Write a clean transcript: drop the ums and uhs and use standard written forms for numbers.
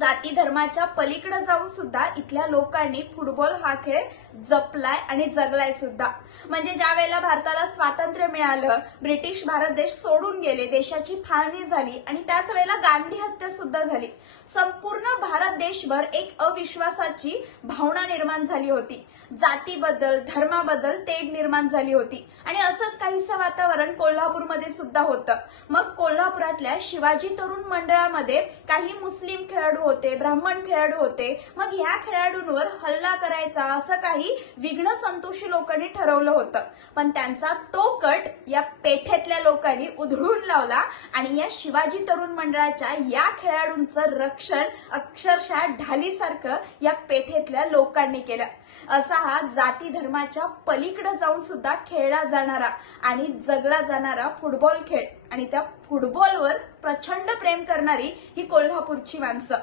जाती धर्माच्या पलीकडे जाऊन सुद्धा इथल्या लोकांनी फुटबॉल हा खेळ जपलाय आणि जगलाय सुद्धा। म्हणजे ज्या वेळेला भारताला स्वातंत्र्य मिळालं, ब्रिटिश भारत देश सोडून गेले, देशाची फाळणी झाली आणि त्याच वेळेला गांधी हत्या सुद्धा झाली। संपूर्ण भारत देशभर एक अविश्वासाची भावना निर्माण झाली होती, जातीबद्दल धर्माबद्दल तेढ निर्माण झाली होती आणि असंच काहीसं वातावरण कोल्हापूरमध्ये सुद्धा होतं। मग कोल्हापुरातल्या शिवाजी तरुण मंडळामध्ये काही मुस्लिम खेळाडू होते, ब्राह्मण खेळाडू होते। मग ह्या खेळाडूंवर हल्ला करायचा असं काही विघ्न संतोषी लोकांनी ठरवलं होतं, पण त्यांचा तो कट या पेठेतल्या लोकांनी उधळून लावला आणि या शिवाजी तरुण मंडळाच्या या खेळाडूंचं रक्षण अक्षरशः ढालीसारखं या पेठेतल्या लोकांनी केलं। असा हा जाती धर्माच्या पलीकडे जाऊन सुद्धा खेळला जाणारा आणि जगला जाणारा फुटबॉल खेळ आणि त्या फुटबॉलवर प्रचंड प्रेम करणारी ही कोल्हापूरची माणसं।